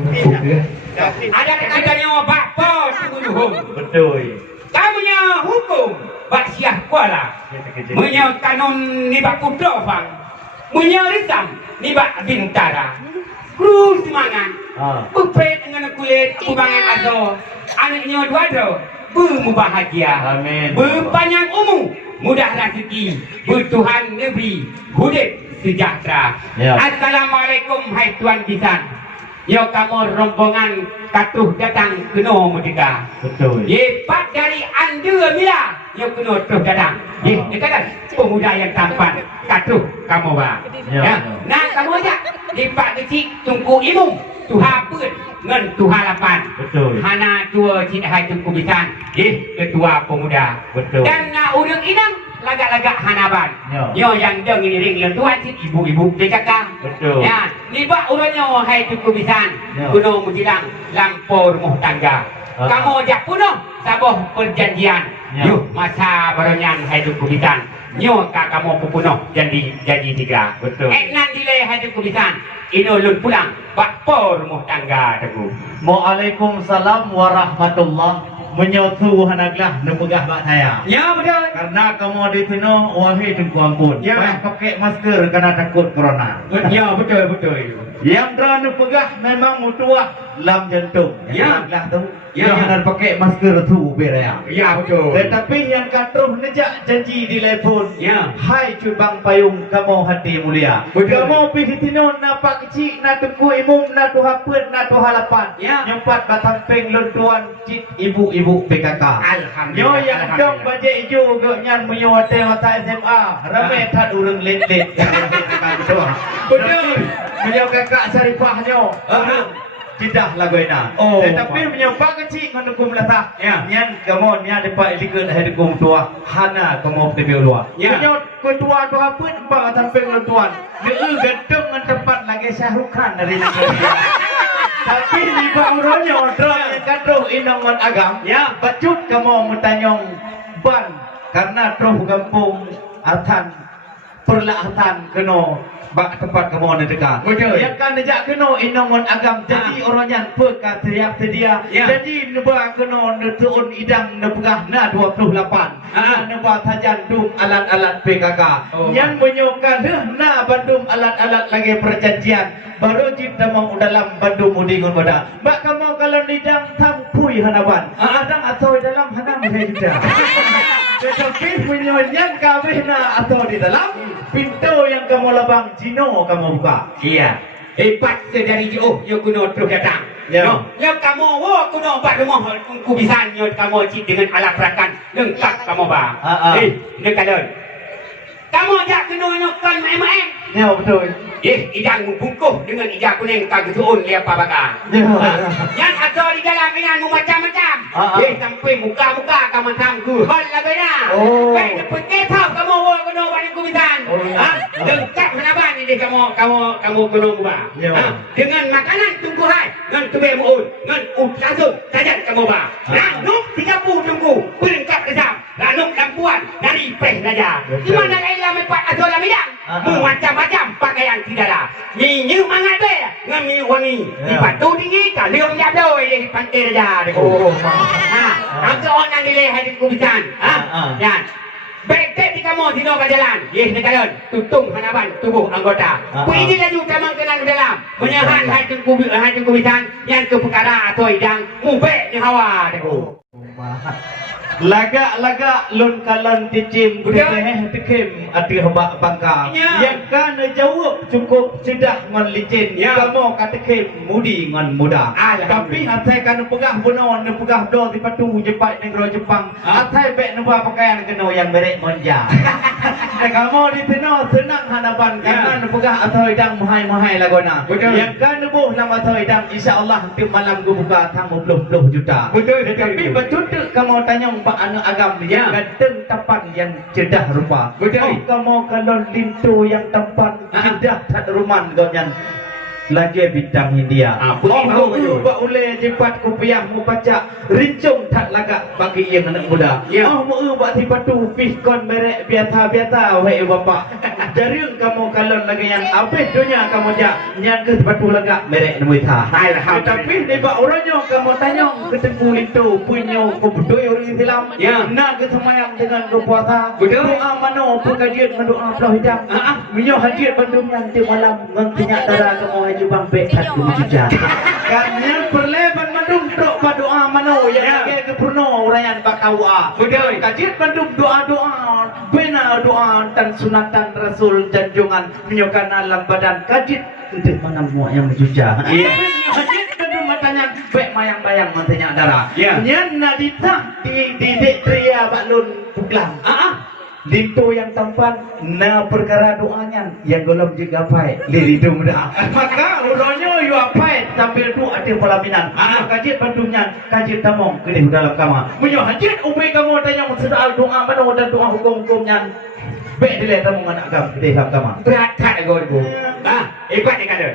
Ada katanya bakpo tunggu. Betul. Kamunya hukum bak siah kuala. Munya kanun ni bak kudro fang. Munya risam ni bak bintara. Kru semangat. Upet dengan kulit kubangan azo. Anaknya dua do. Bermubahagia. Amin. Berpanjang umur. Mudah rezeki. Bertuhan negeri. Hidup sejahtera. Ya. Assalamualaikum hai tuan bisan. Yo kamu rombongan katuh datang kena merdeka. Betul. Ye pat dari anda mila yo kena terus datang. Ye dikatakan pemuda yang tampan katuh kamu ba. Ya. Nah kamu aja di pak kecil tunggu imum tuha pun ngan tuha lapan. Betul. Hana tua cik hai tunggu bisan. Ye ketua pemuda. Betul. Dan na udang inang lagak-lagak hanaban. Ya. Yo yang deng ini ring yang tuan cik ibu-ibu dia cakap. Betul. Ya, libat urangnya hai cukup bisan. Ya. Kuno mujilang lampau rumah tangga. Kamu jak puno saboh perjanjian. Ya. Yuh masa baronyan hai cukup bisan. Nyo ka kamu pupuno jadi tiga. Betul. Nan dile hai cukup bisan. Ino lun pulang bakpo rumah tangga tegu. Waalaikumsalam warahmatullah. Menyatu hanaglah nepegah bak saya. Ya betul. Karena kamu di sini wahai tunggu ampun. Ya. Baik pakai masker karena takut corona. Ya betul. Yang dah nepegah memang mutuah lam jantung. Ya. Lah tu. Ya, Yang ya. hendak pakai masker tu beraya. Ya betul. Tetapi yang katuh nejak janji di telefon. Ya. Hai cubang payung kamu hati mulia. Betul. Kamu pergi tino napak kecil na tunggu imum na tuha pun na tuha lapan. Ya. Nyempat batang peng lontuan cik ibu-ibu PKK. Alhamdulillah. Nyo yang Alhamdulillah. dong baje ijo gaknyan menyo mata SMA. Ramai tad urang let-let. Betul. Menyo kakak saripahnya. Tidak lagu ina. Oh, Tetapi menyampak kecil menunggu melata. Ya. Nyan kamu nya dapat ikut hari kum tua. Hana kamu TV luar. Ya. Menyo ketua tua pun empat tampil tuan. Dia gedung dengan tempat lagi Syahrukan dari negara. Tapi di bawahnya orang yang katuh inongan agam. Ya. Bacut kamu mutanyong ban karena terus kampung atan perlahatan keno bak tempat kamu ada dekat. Betul. Yang kan nejak keno inongan agam jadi orang yang pekat teriak sedia. Ya. Jadi nebak keno netuun idang nepegah na 28. Nebak tajan dum alat-alat PKK. Oh. Yang menyokan na bandum alat-alat lagi perjanjian. Baru cipta mau dalam bandum mudingun pada. Mbak kamu kalau nidang tampui hanaban. Adang atau dalam hanam saya juga. Tetapi penyonyan kabeh na atau di dalam pintu yang kamu labang Cino kamu buka. Iya. Hebat sedari jauh yo kuno terus datang. Ya. No. Yo kamu kuno empat rumah ku bisa yo kamu cip dengan alat perakan lengkap kamu ba. Dekalon. Kamu jak kuno nyokan main-main. Ya betul. Ijang bungkuh dengan ijang kuning kagetuun dia apa bakar. Ya. Yang ada di dalam ini macam-macam. Sampai muka-muka kamu tangguh. Hal lah bena. Oh. Baik putih tau kamu kuno balik kubisan. Lengkap menaban ini kamu kuno ba. Ya. Dengan makanan tumbuhan, dengan tubek muut, dengan langsung saja kamu ba. Ranuk 30 tunggu, pelengkap kesam. Ranuk lampuan dari pres saja. Di mana lain lah mepat atau lah bidang. Macam-macam pakaian tidak lah. Minyak mangat be, dengan minyak wangi. Di batu tinggi, kalium jablo di pantai saja. Angka orang nilai hadis kubisan. Dan baik-baik di kamu sino ke jalan. Nekalon, tutung hanaban tubuh anggota. Pergi laju kamu kenal ke dalam. Menyahan hadis kubisan yang ke perkara atau idang mubek di hawa. Lagak-lagak lun kalan ticim gudeh tikim ati hebak bangka. Ya. Yang kan jawab cukup sudah ngon licin. Ya. Kamu katikim mudi ngon muda. Tapi atai kan pegah bonon pegah do di patu Jepang negara Jepang. Atai bek nuba pakaian keno yang merek monja. Kamu di tino senang hanapan karena pegah atau idang mahai-mahai lagona. Betul. Yang kan nubuh lama atau idang insyaallah nanti malam gue buka tang 20 juta. Betul. Tapi betul kamu tanya Pak anak agam yang ganteng tampan yang cedah rupa. Betul. Oh, kamu kalau lintu yang tampan cedah tak ruman kau yang lagi bidang India. Begitu betul. Ba ule jipat kupiah mu baca rincung tak lagak bagi yang anak muda. Mu ba tipatu fiskon merek biata-biata wahai bapa. Jariun kamu kalon lagi yang abis dunia kamu jak yang ke tipatu lagak merek nemuita. Tapi ni ba orangnya kamu tanya ketemu itu punya kubudoi orang Islam. Nak ke semayang dengan berpuasa. Doa mano pengajian mendoa belah hidang. Minyak haji bandung yang di malam mengtinyak darah kamu haji bang bekat wujudnya. Kan yang perleban bandung dok berdoa mano yang ke purno urayan bakawa. Kajian bandung doa-doa bina doa dan sunatan Rasul janjungan minyakan alam badan kajian untuk mana muak yang berjujah. Kajian bandung matanya baik mayang-bayang mengtinyak darah. Yang nadita di tria baklun puklang. Lintu yang tampan na perkara doanya yang golong juga baik liridu muda. Maka uronyo yu apai sambil tu ada pelaminan. Kajian bandungnya kajian tamong kini dalam kamar. Munyo hajit ubi kamu tanya soal doa mana dan doa hukum-hukumnya. Baik dile tamong anak kamu di dalam kamar. Berat tak go. Ikut ni kata.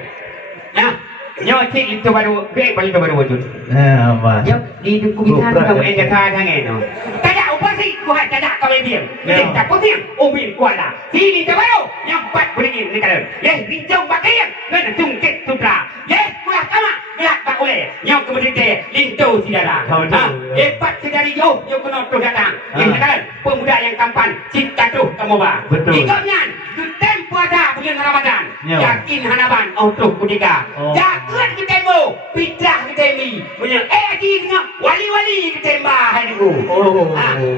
Nyo cik itu baru baik paling baru wujud. Apa? Di kubisan kamu yang kata tangan no. Tidak upasi kuat tidak kau diam. Tak pusing ubin kuala. Sini baru yang buat beringin ni kata. Yes, rincung bagian kena tungkit sutra. Yes, kulah kama gelak tak boleh. Yang kemudian lintu sidara. Hebat sedari yo kena tu datang. Yang kata pemuda yang tampan cinta tu kamu ba. Ikutnya tem puasa bulan Ramadan. Yakin hanaban untuk kudika. Jangan kita mau pidah kita ni. Punya haji dengan wali-wali kita mbah hari tu.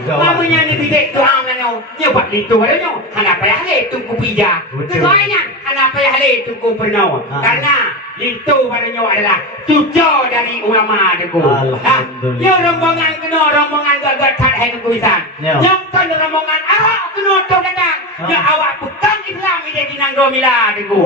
Mamanya ni bidek doang nano. Dia buat itu adanya. Hana payah le tunggu pijah. Keduanya hana payah le tunggu pernah. Karena itu padanya adalah cucu dari ulama deku. Yo rombongan kena rombongan gagal tak hai deku pisan. Yang kan rombongan awak kena tu datang. Ya awak bukan Islam ini di nang romila deku.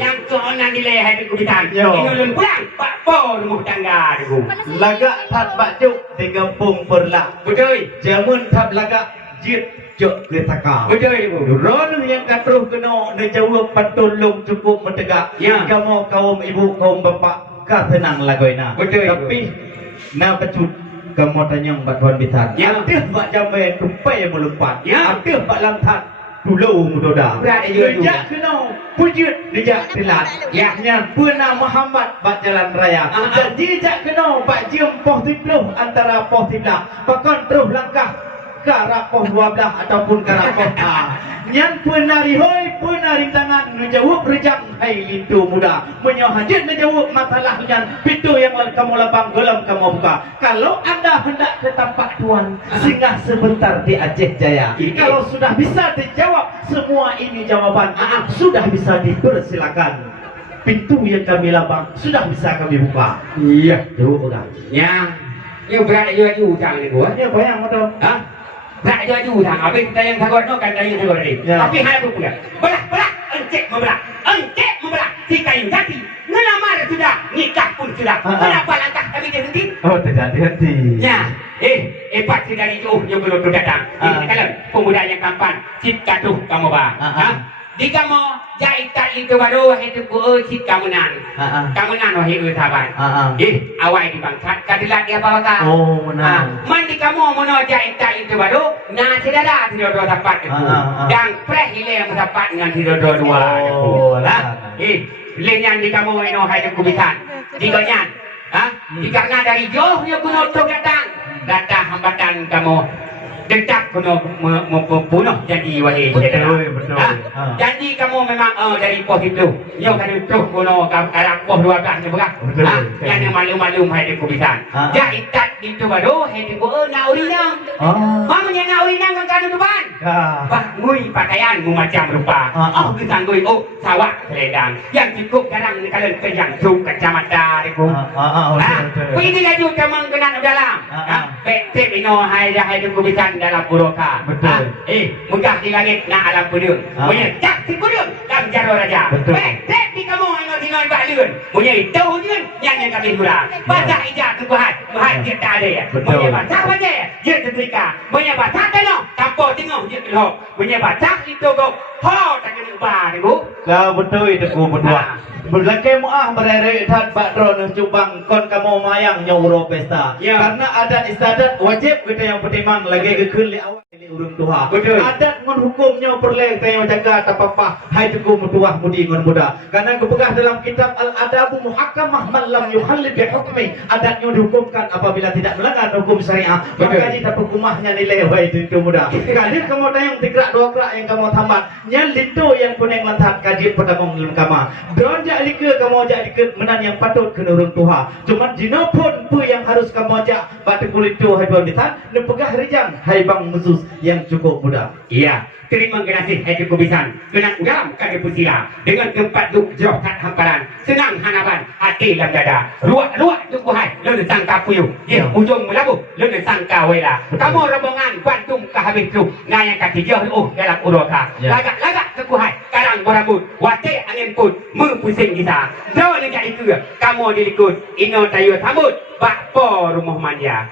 Yang keonan dile hai deku pisan. Inulun pulang pak po rumah tangga deku. Lagak tak bakjuk di kampung Perlak. Betul. Jamun tak lagak jit jok letaka. Betul ibu. Ron yang katruh kena dijawab patulung cukup mentegak. Kamu kaum ibu kaum bapak ka tenang lagoina. Betul. Tapi na pecut kamu tanya mbak tuan bitan. Aktif mbak jamai tupai melumpat. Aktif mbak lamtat tulau mudoda. Dijak kena pujut dijak tilat. Yang puna Muhammad mbak jalan raya. Dan dijak kena mbak jium poh tipluh antara poh tiplah. Bahkan terus langkah karapoh 12 ataupun karapoh A. Yang penari hoi penari tangan menjawab rejang hai lintu muda. Menyohajit menjawab masalah yang pintu yang kamu lapang gelam kamu buka. Kalau anda hendak ke tempat tuan singgah sebentar di Aceh Jaya. Kalau sudah bisa dijawab semua ini jawaban sudah bisa dipersilakan. Pintu yang kami lapang sudah bisa kami buka. Iya, jawab udah. Yang berat juga hutang ni gua. Ya bayang betul. Berat juga hutang. Habis kita yang takut no kan yang takut ni. Tapi hal apa pula? Belah, encik membelah. Si kayu jati. Ngelamar sudah, nikah pun sudah. Kenapa langkah kami berhenti? Oh, tidak berhenti. Ya, hebat sekali jauh yang belum datang. Ini kalau pemuda yang tampan, cipta tu kamu bah. Di kamu jaitan itu baru itu ku cip kamunan. Kamunan wahai sahabat. Awal di bangsat kadilat dia bawa ka. Oh, benar. Mandi kamu mono jaitan itu baru na sedara tidur dapat itu. Dan preh ile dapat dengan tidur dua. Oh, Lenyan di kamu eno hai ku bisan. Diganya. Karena dari jauh dia kuno tu datang hambatan kamu. Dekat kuno membunuh janji wahai saudara. Betul. Janji kamu memang dari pos itu. Yo kan itu kuno arah pos 12 ni bukan? Yang malu-malu hai ku bisan. Ja ikat itu baru hai ku na urinang. Mamanya na urinang kan depan. Bah ngui pakaian macam rupa. Kita ngui sawah seledang. Yang cukup kadang kalian kenyang tu kacamata itu. Pergi laju kamang kena dalam. Pek ino hai ku bisan dalam puroka. Betul. Megah di langit nak alam pudung. Punya cak si pudung dalam jaro raja. Betul. Pek di kamu ino dinon balun. Punya itu dia yang kami gula. Bahasa ijak Tuhan. Tuhan kita ada ya. Punya bahasa apa je? Dia setrika. Punya bahasa kano. Kampung tengok dia kelok. Punya bahasa itu kok. Ho tak kena ubah ni bu. Kau betul itu ku berdua. Berlakai muah berere dat bakro nang cubang kon kamu mayang nyawro pesta. Ya. Karena adat istiadat wajib kita yang pertimang lagi kekeli awal ini urung tuha. Betul. Adat ngon hukumnya perleh kita yang jaga tapapa hai tuku mutuah mudi ngon muda. Karena kepegah dalam kitab Al-Adabu Muhakkamah man lam yukhallid bi hukmi. Adatnya dihukumkan apabila tidak melanggar hukum syariah. Maka jika hukumahnya nilai wai itu muda. Kali kamu tayang tigrak dua kerak yang kamu tambat. Nyal itu yang kuning lantat kaji pada mong kama. Don lika kamu ajak dikit menan yang patut kena urung tuha. Cuma jino pun pu yang harus kamu ajak batu kulit tu hai bang ditan nepegah rijang hai bang musus yang cukup muda. Iya, terima kasih hai kubisan. Kenang dalam kade pusila dengan tempat duk jauh kat hamparan. Senang hanaban hati dalam dada. Ruak-ruak tunggu hai lalu sangka puyu. Ya, ujung melabuh lalu sangka wela. Kamu rombongan bantung ke habis tu. Ngayang kaki jauh dalam uroka. Lagak-lagak ke kuhai. Karang berambut. Wate angin pun pusing kita. Jauh dekat itu kamu diikut ino tayu sambut bakpo rumah manja.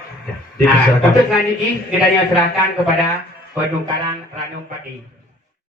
Untuk selanjutnya kita serahkan kepada penukaran Ranum Pati.